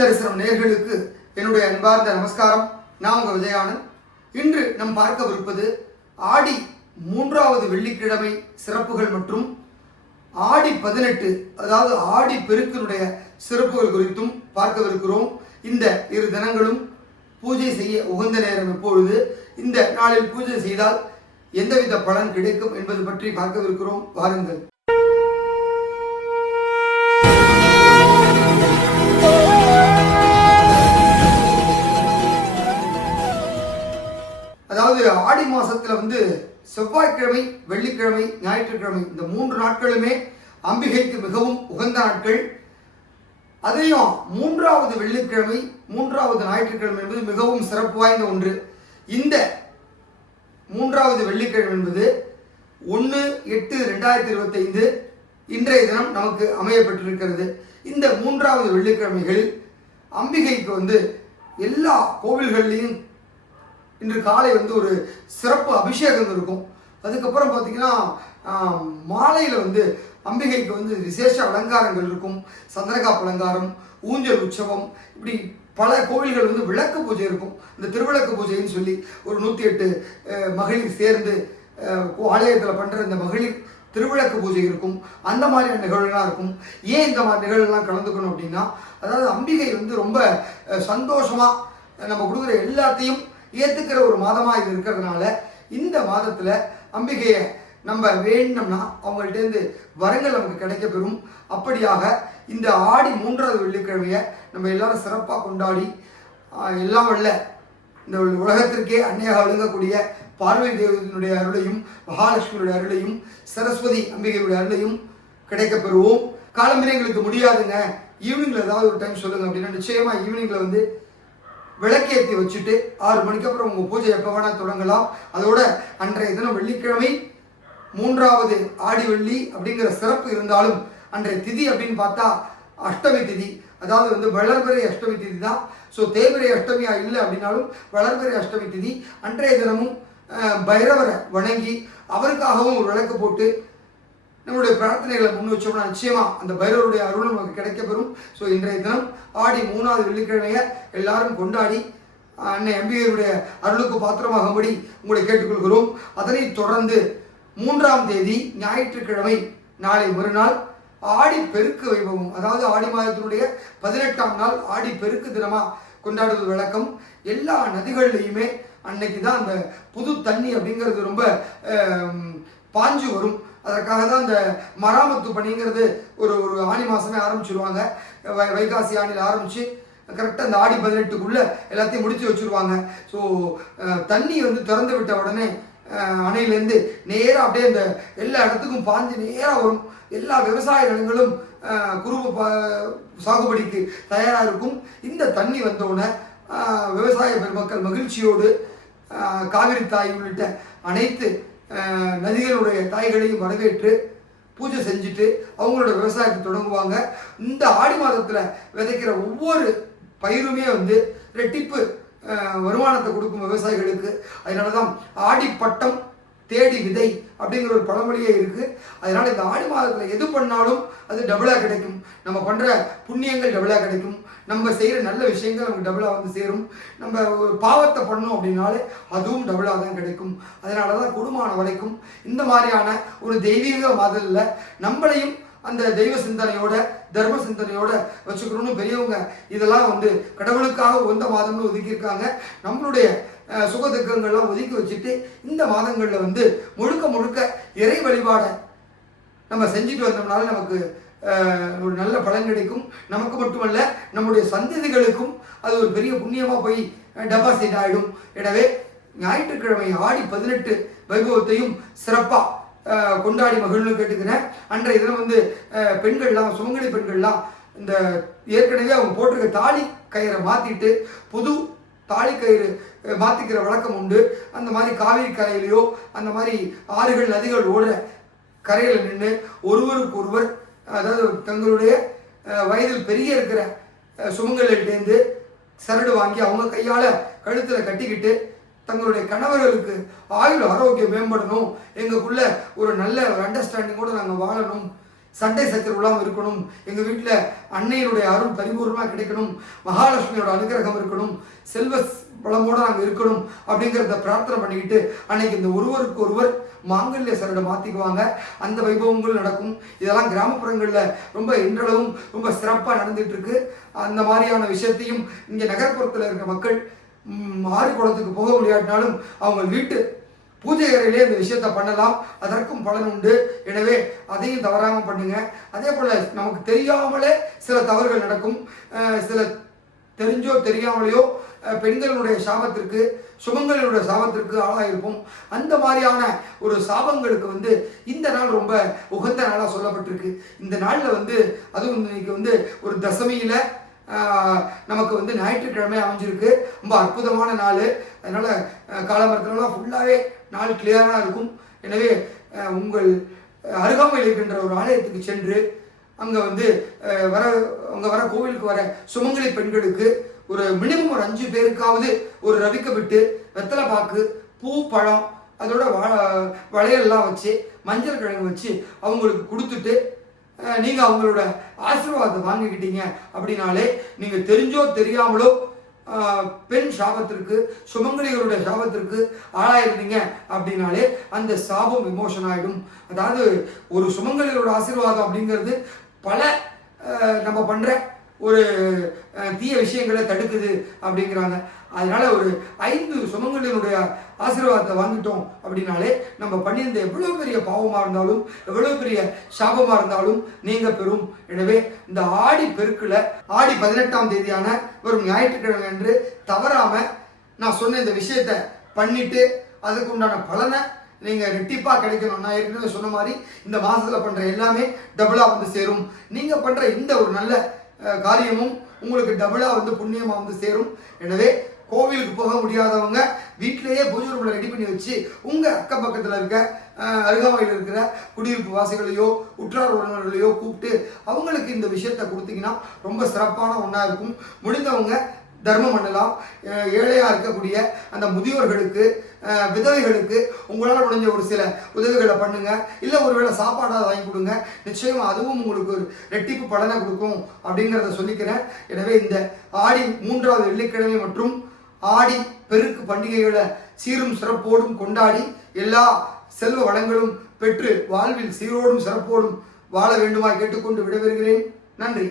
தரிசனம் நேர்களுக்கு என்னுடைய அன்பார்ந்த நமஸ்காரம். நான் உங்கள் விஜயானந்த். இன்று நாம் பார்க்கவிருப்பது ஆடி மூன்றாவது வெள்ளிக்கிழமை சிறப்புகள் மற்றும் ஆடி பதினெட்டு அதாவது ஆடி பெருக்கினுடைய சிறப்புகள் குறித்தும் பார்க்கவிருக்கிறோம். இந்த இரு தினங்களும் பூஜை செய்ய உகந்த நேரம் எப்பொழுது இந்த நாளில் பூஜை செய்தால் எந்தவித பலன் கிடைக்கும் என்பது பற்றி பார்க்கவிருக்கிறோம். வாருங்கள். வந்து செவ்வாய்க்கிழமை வெள்ளிக்கிழமை ஞாயிற்றுக்கிழமை இந்த மூன்று நாட்களுமே அம்பிகைக்கு மிகவும் உகந்த நாட்கள். அதையும் மூன்றாவது வெள்ளிக்கிழமை மூன்றாவது ஞாயிற்றுக்கிழமை என்பது மிகவும் சிறப்பு வாய்ந்த ஒன்று. இந்த மூன்றாவது வெள்ளிக்கிழமை என்பது ஒன்று எட்டு ரெண்டாயிரத்தி இருபத்தைந்து இன்றைய தினம் நமக்கு அமையப்பட்டிருக்கிறது. இந்த மூன்றாவது வெள்ளிக்கிழமைகளில் அம்பிகைக்கு வந்து எல்லா கோவில்கள்லையும் இன்று காலை வந்து ஒரு சிறப்பு அபிஷேகம் இருக்கும். அதுக்கப்புறம் பார்த்தீங்கன்னா மாலையில் வந்து அம்பிகைக்கு வந்து விசேஷ அலங்காரங்கள் இருக்கும். சந்திரகாப்பு அலங்காரம் ஊஞ்சல் உற்சவம் இப்படி பல கோவில்கள் வந்து விளக்கு பூஜை இருக்கும். இந்த திருவிளக்கு பூஜைன்னு சொல்லி ஒரு நூற்றி எட்டு மகளிர் சேர்ந்து ஆலயத்தில் பண்ணுற இந்த மகளிர் திருவிளக்கு பூஜை இருக்கும். அந்த மாதிரியான நிகழ்வுலாம் இருக்கும். ஏன் இந்த மாதிரி நிகழ்வுலாம் கலந்துக்கணும் அப்படின்னா அதாவது அம்பிகை வந்து ரொம்ப சந்தோஷமாக நம்ம கொடுக்குற எல்லாத்தையும் ஏற்றுக்கிற ஒரு மாதமாக இது இருக்கிறதுனால இந்த மாதத்தில் அம்பிகையை நம்ம வேணும்னா அவங்கள்ட்டேருந்து வரங்கள் நமக்கு கிடைக்க பெறும். அப்படியாக இந்த ஆடி மூன்றாவது வெள்ளிக்கிழமையை நம்ம எல்லாரும் சிறப்பாக கொண்டாடி எல்லாம் வல்ல இந்த உலகத்திற்கே அன்னையாக விளங்கக்கூடிய பார்வை தேவனுடைய அருளையும் மகாலட்சுமியுடைய அருளையும் சரஸ்வதி அம்பிகையுடைய அருளையும் கிடைக்க பெறுவோம். எங்களுக்கு முடியாதுங்க. ஈவினிங்ல ஏதாவது ஒரு டைம் சொல்லுங்க அப்படின்னா நிச்சயமா ஈவினிங்ல வந்து விளக்கேற்றி வச்சுட்டு ஆறு மணிக்கு அப்புறம் உங்கள் பூஜை எப்போ வேணால் தொடங்கலாம். அதோட அன்றைய தினம் வெள்ளிக்கிழமை மூன்றாவது ஆடி வெள்ளி அப்படிங்கிற சிறப்பு இருந்தாலும் அன்றைய திதி அப்படின்னு பார்த்தா அஷ்டமி திதி. அதாவது வந்து வளர்பிறை அஷ்டமி திதி தான். ஸோ தேய்பிறை அஷ்டமியா இல்லை அப்படின்னாலும் வளர்பிறை அஷ்டமி திதி அன்றைய தினமும் பைரவரை வணங்கி அவருக்காகவும் ஒரு விளக்கு போட்டு நம்மளுடைய பிரார்த்தனைகளை முன் வச்சோம்னா நிச்சயமா அந்த பைரவருடைய அருள் நமக்கு கிடைக்கப்பெறும். ஸோ இன்றைய தினம் ஆடி மூணாவது வெள்ளிக்கிழமையை எல்லாரும் கொண்டாடி அன்னை எம்பியருடைய அருளுக்கு பாத்திரமாகும்படி உங்களை கேட்டுக்கொள்கிறோம். அதனைத் தொடர்ந்து மூன்றாம் தேதி ஞாயிற்றுக்கிழமை நாளை மறுநாள் ஆடி பெருக்கு வைபவம் அதாவது ஆடி மாதத்தினுடைய பதினெட்டாம் நாள் ஆடி பெருக்கு தினமா கொண்டாடுவது வழக்கம். எல்லா நதிகள்லையுமே அன்னைக்கு தான் அந்த புது தண்ணி அப்படிங்கிறது ரொம்ப பாஞ்சு வரும். அதற்காக தான் இந்த மராமத்து பணிங்கிறது ஒரு ஒரு ஆணி மாதமே ஆரம்பிச்சிருவாங்க. வை வைகாசி ஆணியில் ஆரம்பித்து கரெக்டாக அந்த ஆடி பதினெட்டுக்குள்ளே எல்லாத்தையும் முடித்து வச்சுருவாங்க. ஸோ தண்ணி வந்து திறந்து விட்ட உடனே அணையிலேருந்து நேராக அப்படியே அந்த எல்லா இடத்துக்கும் பாஞ்சு நேராக வரும். எல்லா விவசாய நிலங்களும் அஹ், குறும்பு சாகுபடிக்கு தயாராக இருக்கும். இந்த தண்ணி வந்தோடனே விவசாய பெருமக்கள் மகிழ்ச்சியோடு காவிரி தாய் உள்ளிட்ட அனைத்து நதிகளுடைய தாய்களையும் வரவேற்று பூஜை செஞ்சுட்டு அவங்களோட விவசாயத்தை தொடங்குவாங்க. இந்த ஆடி மாதத்தில் விதைக்கிற ஒவ்வொரு பயிருமே வந்து ரெட்டிப்பு வருமானத்தை கொடுக்கும் விவசாயிகளுக்கு. அதனால தான் ஆடி பட்டம் தேடி விதை அப்படிங்கிற ஒரு பழமொழியே இருக்குது அதனால் இந்த ஆடி மாதத்தில் எது பண்ணாலும் அது டபுளாக கிடைக்கும். நம்ம பண்ணுற புண்ணியங்கள் டபுளாக கிடைக்கும். நம்ம செய்கிற நல்ல விஷயங்கள் நமக்கு டபுளாக வந்து சேரும். நம்ம ஒரு பாவத்தை பண்ணணும் அப்படின்னாலே அதுவும் டபுளாக தான் கிடைக்கும். அதனால தான் குடும்பமான வரைக்கும் இந்த மாதிரியான ஒரு தெய்வீக மாதத்தில் நம்மளையும் அந்த தெய்வ சிந்தனையோட தர்ம சிந்தனையோட வச்சுக்கணும்னு பெரியவங்க இதெல்லாம் வந்து கடவுளுக்காக உந்த மாதம்னு ஒதுக்கியிருக்காங்க. நம்மளுடைய சுக துக்கங்கள்லாம் ஒதுக்கி வச்சுட்டு இந்த மாதங்களில் வந்து முழுக்க முழுக்க இறை வழிபாடை நம்ம செஞ்சுட்டு வந்தோம்னால நமக்கு ஒரு நல்ல பலன் கிடைக்கும். நமக்கு மட்டுமல்ல நம்முடைய சந்ததிகளுக்கும் அது ஒரு பெரிய புண்ணியமாக போய் டெபாசிட் ஆகிடும் எனவே ஞாயிற்றுக்கிழமை ஆடி பதினெட்டு வைபவத்தையும் சிறப்பாக கொண்டாடி மகிழ்னு கேட்டுக்கிறேன். அன்றைய தினம் வந்து பெண்கள்லாம் சுமங்கலி பெண்கள்லாம் இந்த ஏற்கனவே அவங்க போட்டிருக்க தாலி கயிறை மாற்றிட்டு புது தாலி கயிறு மாற்றிக்கிற மாத்திக்கிற வழக்கம் உண்டு. அந்த மாதிரி காவிரி கரையிலையோ அந்த மாதிரி ஆறுகள் நதிகள் ஓடுற கரையில் நின்று ஒருவருக்கு ஒருவர் அதாவது தங்களுடைய வயதில் பெரிய இருக்கிற அஹ், சரடு வாங்கி அவங்க கையால் கழுத்தில் கட்டிக்கிட்டு தங்களுடைய கணவர்களுக்கு ஆயுள் ஆரோக்கியம் மேம்படணும். எங்களுக்குள்ள ஒரு நல்ல ஒரு அண்டர்ஸ்டாண்டிங்கோடு நாங்கள் வாழணும். சண்டை சச்சரவுலாம் இருக்கணும். எங்கள் வீட்டில் அன்னையினுடைய அருள் பரிபூர்ணமாக கிடைக்கணும். மகாலட்சுமியோட அனுகிரகம் இருக்கணும். செல்வ வளமோடு நாங்கள் இருக்கணும். அப்படிங்கிறத பிரார்த்தனை பண்ணிக்கிட்டு அன்னைக்கு இந்த ஒருவருக்கு ஒருவர் மாங்கல்ய சரடை மாத்திக்குவாங்க. அந்த வைபவங்கள் நடக்கும். இதெல்லாம் கிராமப்புறங்கள்ல ரொம்ப இன்றளவும் ரொம்ப சிறப்பா நடந்துட்டு இருக்கு அந்த மாதிரியான விஷயத்தையும் இங்க நகர்ப்புறத்துல இருக்க மக்கள் ஆறு குளத்துக்கு போக முடியாட்டினாலும் அவங்க வீட்டு பூஜை அறையிலே இந்த விஷயத்தை பண்ணலாம். அதற்கும் பலன் உண்டு. எனவே அதையும் தவறாமல் பண்ணுங்க. அதே போல நமக்கு தெரியாமலே சில தவறுகள் நடக்கும். சில தெரிஞ்சோ தெரியாமலையோ பெண்களுடைய சாபத்திற்கு சுமங்கலினுடைய சாபத்திற்கு ஆளாயிருப்போம். அந்த மாதிரியான ஒரு சாபங்களுக்கு வந்து இந்த நாள் ரொம்ப உகந்த நாளாக சொல்லப்பட்டிருக்கு. இந்த நாளில் வந்து அதுவும் இன்னைக்கு வந்து ஒரு தசமியில் நமக்கு வந்து ஞாயிற்றுக்கிழமை அமைஞ்சிருக்கு. ரொம்ப அற்புதமான நாள். அதனால் அஹ், காலமரத்துலலாம் ஃபுல்லாகவே நாள் கிளியராக இருக்கும். எனவே உங்கள் அருகாமையில் இருக்கின்ற ஒரு ஆலயத்துக்கு சென்று அங்கே வந்து வர அங்கே வர கோவிலுக்கு வர சுமங்கலி பெண்களுக்கு ஒரு மினிமம் ஒரு அஞ்சு பேருக்காவது ஒரு ரவிக்க விட்டு வெத்தலை பாக்கு பூ பழம் அதோட வா வளையல்லாம் வச்சு மஞ்சள் கிழங்கு வச்சு அவங்களுக்கு கொடுத்துட்டு நீங்கள் அவங்களோட ஆசீர்வாதத்தை வாங்கிக்கிட்டீங்க அப்படின்னாலே நீங்கள் தெரிஞ்சோ தெரியாமலோ பெண் சாபத்திற்கு சுமங்கலிகளுடைய சாபத்திற்கு ஆளாயிருந்தீங்க அப்படின்னாலே அந்த சாபம் விமோசனம் ஆகிடும் அதாவது ஒரு சுமங்கலிகளோட ஆசீர்வாதம் அப்படிங்கிறது பல நம்ம பண்ணுற ஒரு தீய விஷயங்களை தடுக்குது அப்படிங்கிறாங்க. அதனால ஒரு ஐந்து சுமங்களினுடைய ஆசீர்வாதத்தை வாங்கிட்டோம் அப்படின்னாலே நம்ம பண்ணியிருந்த எவ்வளோ பெரிய பாவமாக இருந்தாலும் எவ்வளோ பெரிய சாபமாக இருந்தாலும் நீங்க பெறும். எனவே இந்த ஆடி பெருக்கில் ஆடி பதினெட்டாம் தேதியான வரும் ஞாயிற்றுக்கிழமை என்று தவறாமல் நான் சொன்ன இந்த விஷயத்தை பண்ணிட்டு அதுக்குண்டான பலனை நீங்கள் ரெட்டிப்பாக கிடைக்கணும் நான் ஏற்கனவே சொன்ன மாதிரி இந்த மாதத்தில் பண்ணுற எல்லாமே டபுளாக வந்து சேரும். நீங்கள் பண்ணுற இந்த ஒரு நல்ல காரியமும் உங்களுக்கு டபுளாக வந்து புண்ணியமாக வந்து சேரும். எனவே கோவிலுக்கு போக முடியாதவங்க வீட்டிலேயே பூஜை ரூம்ல ரெடி பண்ணி வச்சு உங்கள் அக்கம் பக்கத்தில் இருக்க அருகாமையில் இருக்கிற குடியிருப்பு வாசிகளையோ உற்றார் உறவினர்களையோ கூப்பிட்டு அவங்களுக்கு இந்த விஷயத்தை கொடுத்தீங்கன்னா ரொம்ப சிறப்பான ஒன்றா இருக்கும். முடிந்தவங்க தர்மம் பண்ணலாம் ஏழையாக இருக்கக்கூடிய அந்த முதியோர்களுக்கு விதவைகளுக்கு உங்களால் முடிஞ்ச ஒரு சில உதவிகளை பண்ணுங்க. இல்லை ஒருவேளை சாப்பாடாக வாங்கி கொடுங்க. நிச்சயம் அதுவும் உங்களுக்கு ஒரு ரெட்டிப்பு பலனை கொடுக்கும் அப்படிங்கிறத சொல்லிக்கிறேன். எனவே இந்த ஆடி மூன்றாவது வெள்ளிக்கிழமை மற்றும் ஆடி பெருக்கு பண்டிகைகளை சீரும் சிறப்போடும் கொண்டாடி எல்லா செல்வ வளங்களும் பெற்று வாழ்வில் சீரோடும் சிறப்போடும் வாழ வேண்டுமா கேட்டுக்கொண்டு விடைபெறுகிறேன். நன்றி.